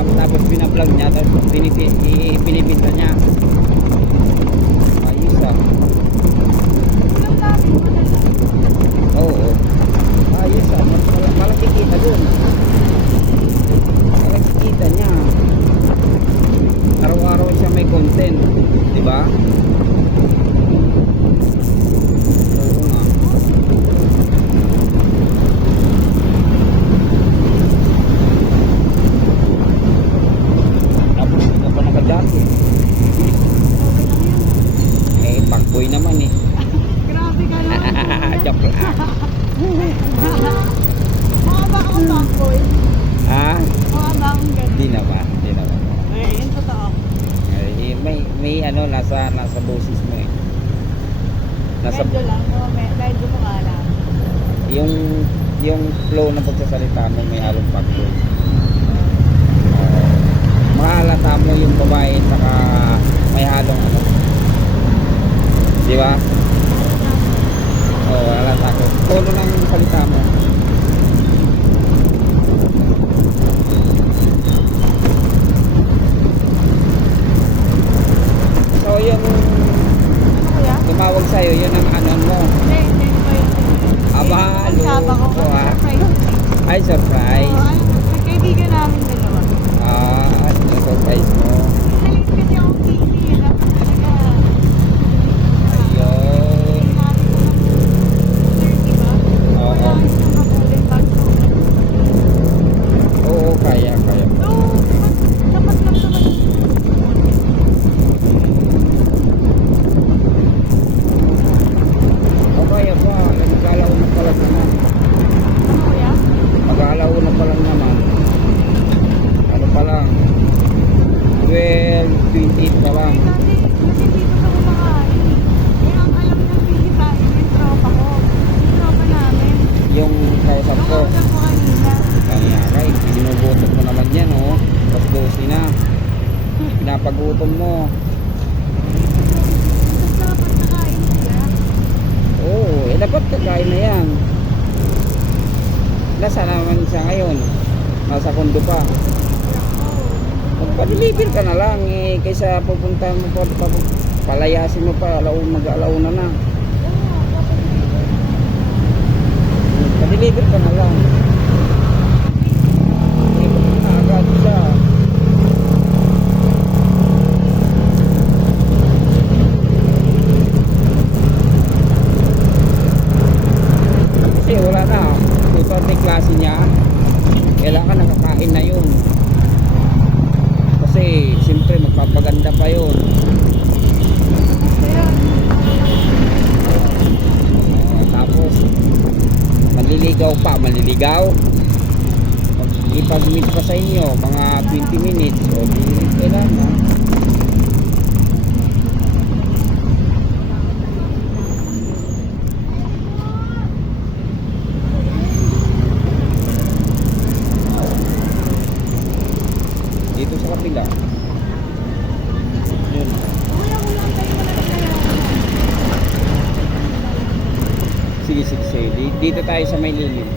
Tapos binablog niya, tapos binibinta niya. Ayos ah. Oo. Ayos ah. Malaki kita dun. Malaki kita niya. Araw-araw siya may content. Diba? Oo nga. Tapos hindi ka pa nakadati. Eh, pakboy naman eh. Grabe ka naman. Joke lang. Mga ba akong fuckboy? Ha? Mga ba akong ganun? Di naman. Di naman. Eh, yun totoo. Eh, may ano nasa boses mo eh. Nasa Medyo lang, no? Medyo mo nga lang. yung flow ng pagsasalita mo may halong pagbo. Mahalata mo yung babae saka may halong ano. Di ba? Oo, halata ko. Tono ng salita mo. So yung Ano kuya? tumawag sa'yo, yun ang ano mo. Hindi ko yun. Aba, Saba ko loko, ah. surprise. Ay, surprise. Oo, nagkaibigan namin dalawa. Ano yung surprise mo? Nalit kasi akong kini. Dapat talaga. Ayun. Sinabi ko ng 30 ba? Oo. Wala kang isang kapulin bago ko. Oo, kaya. So, dapat lang naman. O kaya pa, mag-alaw na pa lang naman. Ano kuya? Mag-alaw na pa lang naman. Ano pa lang? 12, 28 pa lang. Kasi dito sa kumakain. Eh, ang alam ng bisipain yung tropa ko. Yung tropa namin. Yung kausap Yung ko. kausap ko kanina. Kaya kay, binubutok mo naman yan, oh. Tapos 12 na. Pinapagutom mo. Tapos dapat nakain sila. Oo, dapat kakain na yan. Nasa naman siya ngayon? Nasa kondo pa. Magpa-deliver ka na lang eh, kaysa pupunta mo pa, palayasin mo pa, mag-alauna na. Pa-deliver ka na lang. Eh, na agad siya. Kasi wala na, tutor ni klase niya, kailangan nakakain na yun. Kasi siyempre magpapaganda pa yun. Tapos maliligaw. Ipag-meet pa sa inyo mga 20 minutes o di kailangan. Dito sa kapila. Yun. Sige. Dito tayo sa may lilim.